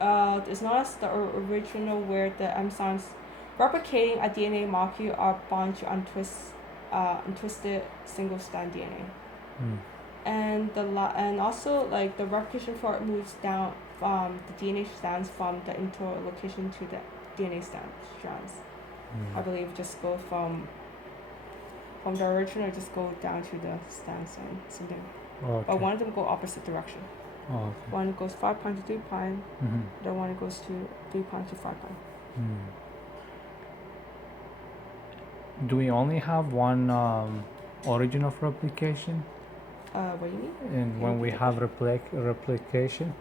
is not as the original where the enzymes replicating a DNA molecule are bound to untwisted single-strand DNA. Mm. And also like the replication fork moves down the DNA strands from the interlocation to the DNA strands. I believe just go from the original, just go down to the strands and something. Okay. But one of them go opposite direction. Okay. One goes 5' to 3', Mm-hmm. the one goes to 3' to 5'. Do we only have one origin of replication? What do you mean? And when we have replication,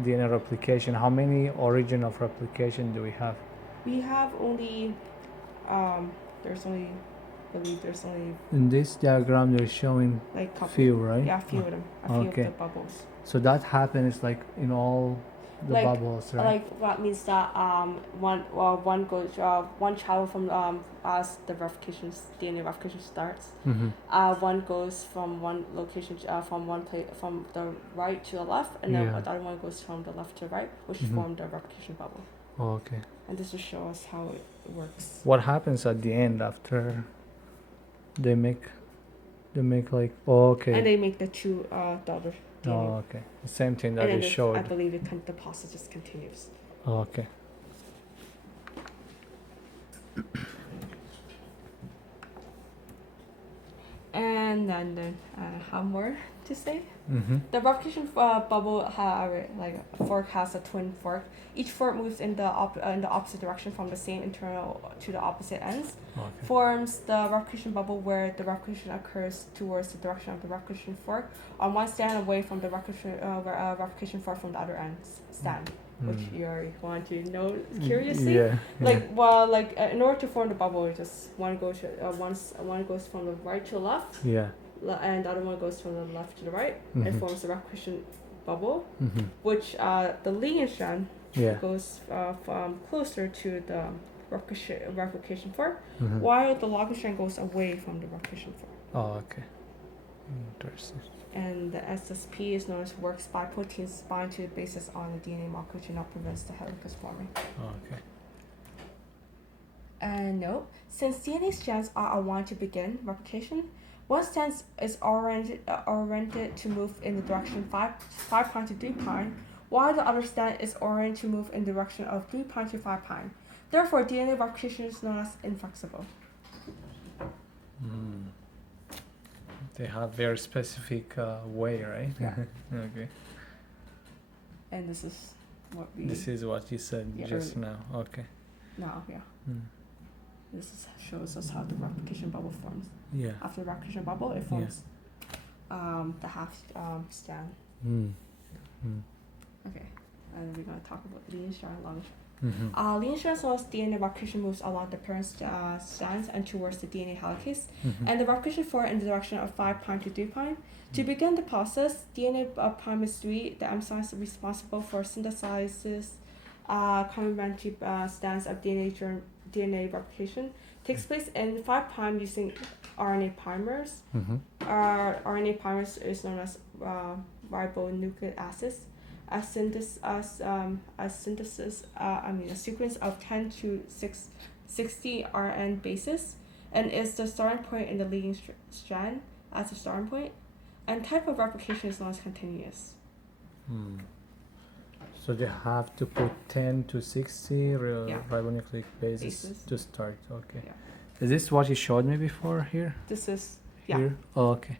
DNA replication, how many origin of replication do we have? We have only there's only I believe there's only In this diagram they're showing like couple, few, right? Yeah, a few of them. A few of Okay. the bubbles. So that happens like in all the Like- bubbles, right? Like that means that one goes one travel from as the DNA replication starts. Mm-hmm. One goes from one location from one place from the right to the left, and then Yeah. the other one goes from the left to the right, which Mhm. form the replication bubble. Okay. And this will show us how it works. What happens at the end after they make like okay. And they make the two daughter DNA. Oh, okay. The same thing that And then they I showed. believe the process just continues. Oh, okay. And then have more to say. Mm-hmm. The replication bubble like a fork has a twin fork. Each fork moves in the opposite direction from the same internal to the opposite ends. Okay. Forms the replication bubble where the replication occurs towards the direction of the replication fork on one stand away from the replication fork from the other end stand. Which you already want to know curiously. Yeah. In order to form the bubble, just one goes one goes from the right to the left. Yeah. And the other one goes from the left to the right. Mhm. It forms a replication bubble, Mm-hmm. which the leading strand Yeah. goes from closer to the replication fork, Mm-hmm. while the logging strand goes away from the replication fork. Oh, okay. Interesting. And the SSP is known as works by proteins bind to the bases on the DNA molecule to not prevent the helicase forming. Oh, okay. And note, since DNA strands are unwanted to begin replication, one strand is oriented to move in the direction 5' to 3', while the other strand is oriented to move in the direction of 3' to 5'. Therefore, DNA replication is known as inflexible. They have very specific way, right? Yeah. Okay. And this is what we. This is what you said just now. Okay. Now, yeah. Mm. Shows us how the replication bubble forms. Yeah. After the replication bubble, it forms the half strand. Mm. Okay, and we're gonna talk about leading strand and long strand. Mm-hmm. Leading strand shows DNA replication moves along the parent strands and towards the DNA helicase, Mm-hmm. and the replication forward in the direction of 5' to 3'. To begin the process, DNA primase 3, the enzymes responsible for synthesizes complementary strands of DNA during DNA replication, takes place in 5' using RNA primers. Mm-hmm. RNA primers is known as ribonucleic acids. A sequence of 10 to 60 RN bases, and is the starting point in the leading strand as a starting point. And type of replication is known as continuous. So they have to put 10 to 60 ribonucleic bases to start. Okay. Yeah. Is this what you showed me before here? This is Here? Oh, okay.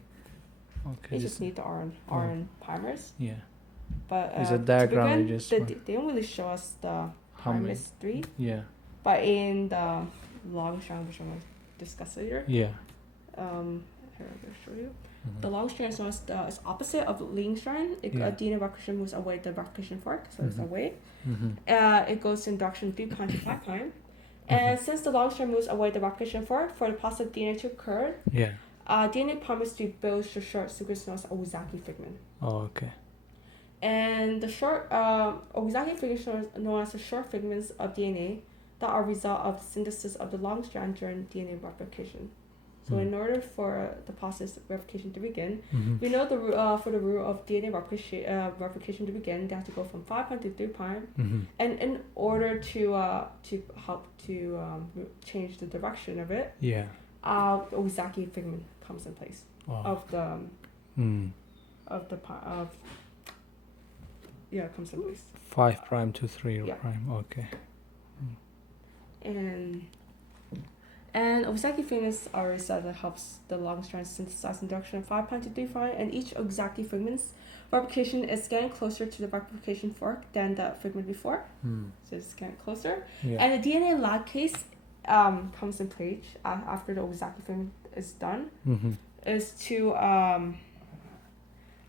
Okay. You just need the RN primers. Yeah. But It's a diagram. they don't really show us the primase 3. Yeah. But in the long strand, which I'm going to discuss later, Yeah. here I'm going to show you. Mm-hmm. The long strand is opposite of the leading strand. DNA replication moves away the replication fork, so it's away. Mm-hmm. It goes in direction 3' to 5'. And since the long strand moves away the replication fork, for the process of DNA to occur, DNA primase 3 builds the short sequence known as Ozaki fragment. Oh, okay. And the short Ozaki fragments are known as the short fragments of DNA that are a result of the synthesis of the long strand during DNA replication. So in order for the process of replication to begin, Mm-hmm. we know for the rule of DNA replication to begin, they have to go from 5' to 3'. Mm-hmm. And in order to help to change the direction of it, Yeah. Ozaki figment comes in place of the comes in place. 5' to 3'. Yeah. Okay. And Ozaki figments already said that helps the long strand synthesize in direction of 5' to 3', and each Ozaki figment's replication is getting closer to the replication fork than the figment before. So it's getting closer. Yeah. And the DNA lag case comes in place after the Ozaki figment is done. Mm-hmm. Is to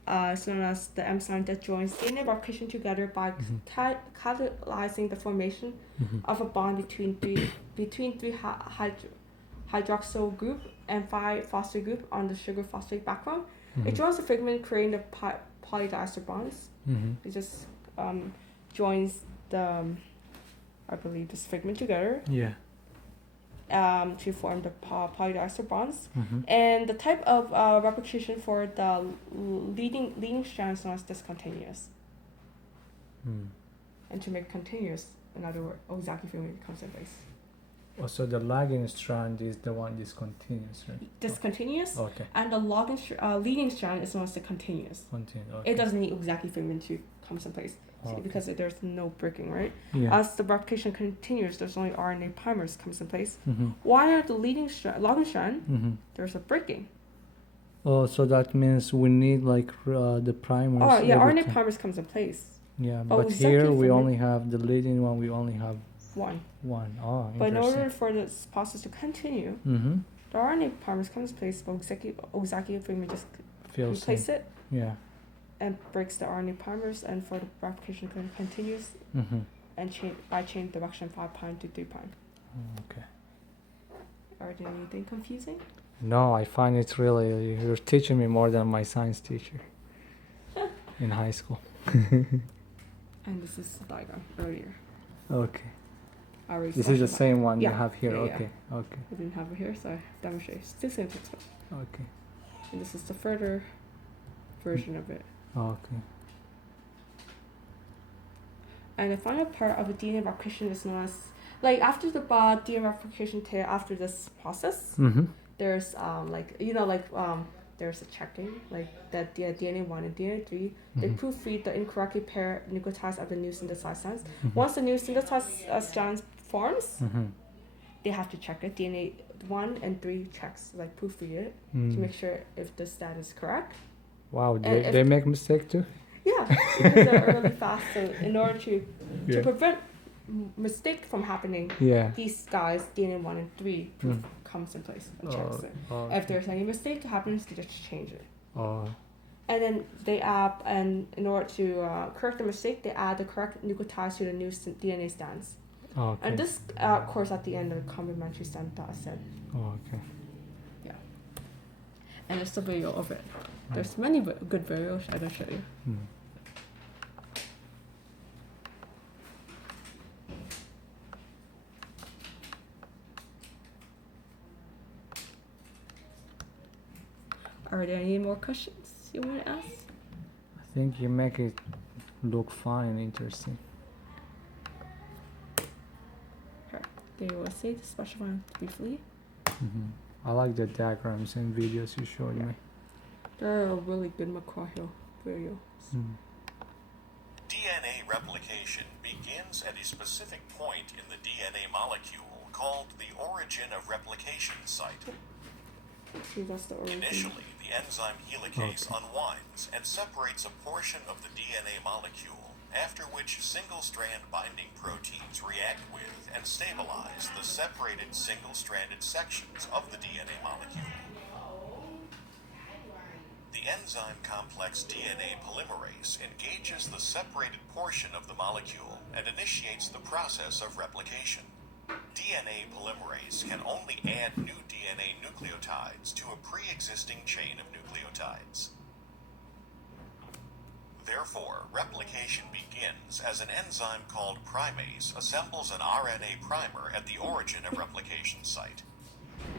it's known as the enzyme that joins DNA replication together by catalyzing the formation of a bond between three hydroxyl group and 5 phosphate group on the sugar phosphate backbone. It joins the figment, creating the polydiester bonds. It just joins the I believe this figment together. Yeah. To form the polydiester bonds. And the type of replication for the leading strand is known as discontinuous. And to make continuous, in other words, Ozaki figment comes in place. Oh, so the lagging strand is the one discontinuous, right? Discontinuous. Okay. And the leading strand is known as the continuous. Continuous. Okay. It doesn't need Ozaki figment to come in place. Okay. Because there's no breaking, right? Yeah. As the replication continues, there's only RNA primers comes in place. Mm-hmm. While at the logging strand, there's a breaking. Oh, so that means we need like the primers. Oh yeah, every RNA time. primers comes in place. Yeah, Oh, but here we Ozaki only have the leading one. We only have one. Oh, But in interesting. order for this process to continue, Mm-hmm. the RNA primers comes in place, but Ozaki figment just Feels replace it Yeah. and breaks the RNA primers, and for the replication continues Mm-hmm. and change direction 5' to 3'. Okay. Are there anything confusing? No, I find it really, you're teaching me more than my science teacher in high school. And this is the diagram earlier. Okay. I already This is the sketched it out. same one you Yeah, have here. yeah, yeah. Okay. Okay. I didn't have it here, so I demonstrated. It's the same textbook. Okay. And this is the further version of it. Okay. And the final part of a DNA replication is known as, like, after the DNA replication tail, after this process, Mm-hmm. there's there's a checking, like that the DNA 1 and DNA 3, they proofread the incorrectly paired nucleotides of the new synthesized strands. Once the new synthesized strands forms, they have to check it. DNA 1 and 3 checks, like proofread it to make sure if the status is correct. Wow, And they make mistake too? Yeah, because they're really fast. So in order to Yeah. prevent mistake from happening, Yeah. these guys, DNA 1 and 3, comes in place and checks it. If there's any mistake happens, they just change it. Oh. And then they add, and in order to correct the mistake, they add the correct nucleotides to the new DNA strands. Okay. And this course at the end of the complementary strand data set. Okay. And there's the video of it. There's many good videos I can show you. Are there any more questions you want to ask? I think you make it look fun and interesting. Sure. Do you want to say the special one briefly? I like the diagrams and videos you showed me. They're a really good McGraw-Hill videos. DNA replication begins at a specific point in the DNA molecule called the origin of replication site. See, that's the origin. Initially, the enzyme helicase unwinds and separates a portion of the DNA molecule, after which single-strand binding proteins react with and stabilize the separated single-stranded sections of the DNA molecule. The enzyme complex DNA polymerase engages the separated portion of the molecule and initiates the process of replication. DNA polymerase can only add new DNA nucleotides to a pre-existing chain of nucleotides. Therefore, replication begins as an enzyme called primase assembles an RNA primer at the origin of replication site.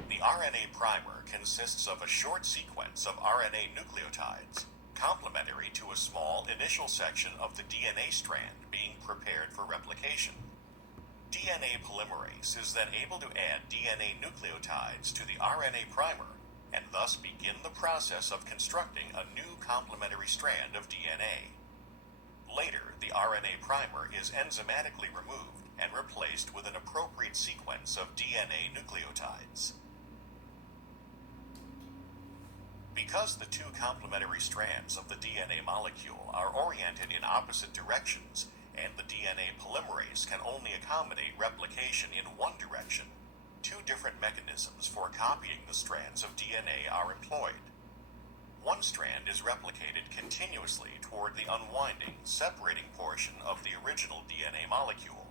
The RNA primer consists of a short sequence of RNA nucleotides, complementary to a small initial section of the DNA strand being prepared for replication. DNA polymerase is then able to add DNA nucleotides to the RNA primer and thus begin the process of constructing a new complementary strand of DNA. Later, the RNA primer is enzymatically removed and replaced with an appropriate sequence of DNA nucleotides. Because the two complementary strands of the DNA molecule are oriented in opposite directions, and the DNA polymerase can only accommodate replication in one direction, two different mechanisms for copying the strands of DNA are employed. One strand is replicated continuously toward the unwinding, separating portion of the original DNA molecule,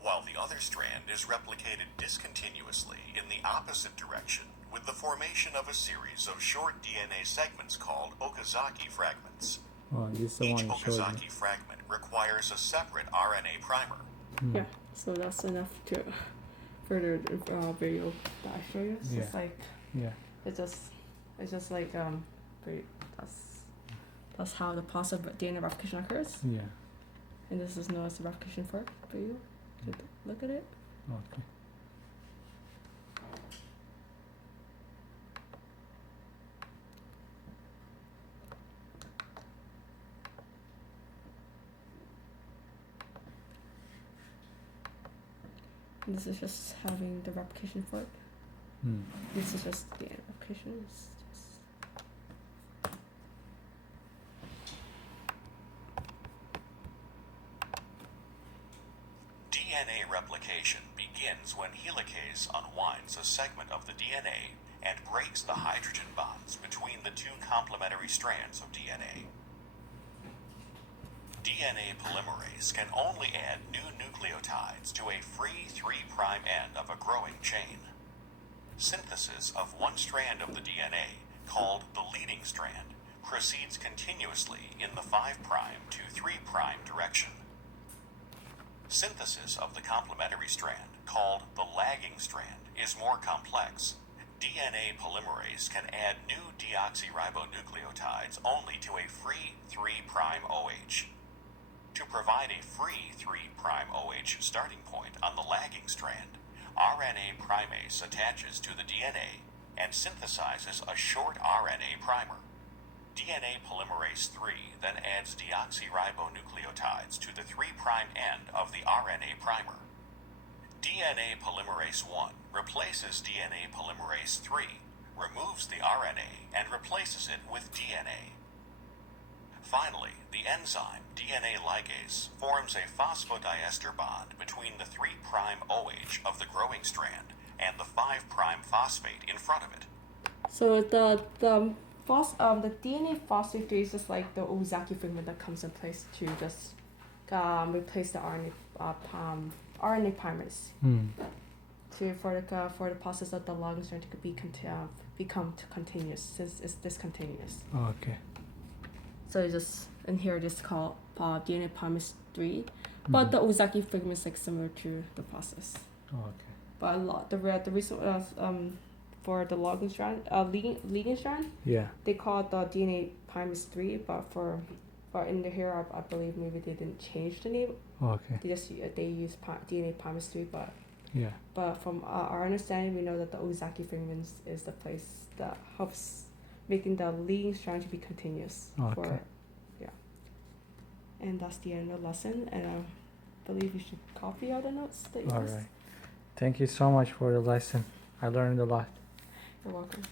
while the other strand is replicated discontinuously in the opposite direction with the formation of a series of short DNA segments called Okazaki fragments. Oh, this is the Each one you showed me. Okazaki fragment requires a separate RNA primer. Yeah, so that's enough to further video that I show you. It's just Yeah. like Yeah. it's just like that's how the process of DNA replication occurs, Yeah. and this is known as the replication fork for you to look at it. Okay. And this is just having the replication fork. Hmm. This is just DNA replication. It's just DNA replication begins when helicase unwinds a segment of the DNA and breaks the hydrogen bonds between the two complementary strands of DNA. DNA polymerase can only add new nucleotides to a free 3' end of a growing chain. Synthesis of one strand of the DNA, called the leading strand, proceeds continuously in the 5' to 3' direction. Synthesis of the complementary strand, called the lagging strand, is more complex. DNA polymerase can add new deoxyribonucleotides only to a free 3' OH. To provide a free 3' OH starting point on the lagging strand, RNA primase attaches to the DNA and synthesizes a short RNA primer. DNA polymerase III then adds deoxyribonucleotides to the 3' end of the RNA primer. DNA polymerase I replaces DNA polymerase III, removes the RNA, and replaces it with DNA. Finally, the enzyme DNA ligase forms a phosphodiester bond between the 3' OH of the growing strand and the 5' phosphate in front of it. so the DNA phosphate 3 is just like the Okazaki fragment that comes in place to just replace the RNA primers Hmm. for the process of the logging strand to become continuous since it's discontinuous. Okay. So it's just in here it's called DNA polymerase 3, but the Okazaki fragment is like similar to the process. Okay. But a lot the reason for the logging strand leading strand Yeah. they call it the DNA polymerase 3, but in the here I believe maybe they didn't change the name. Okay. They use DNA polymerase 3, Yeah. but from our understanding we know that the Okazaki fragment is the place that helps making the leading strand to be continuous. Okay. And that's the end of the lesson, and I believe you should copy all the notes that you All asked. right. Thank you so much for the lesson. I learned a lot. You're welcome.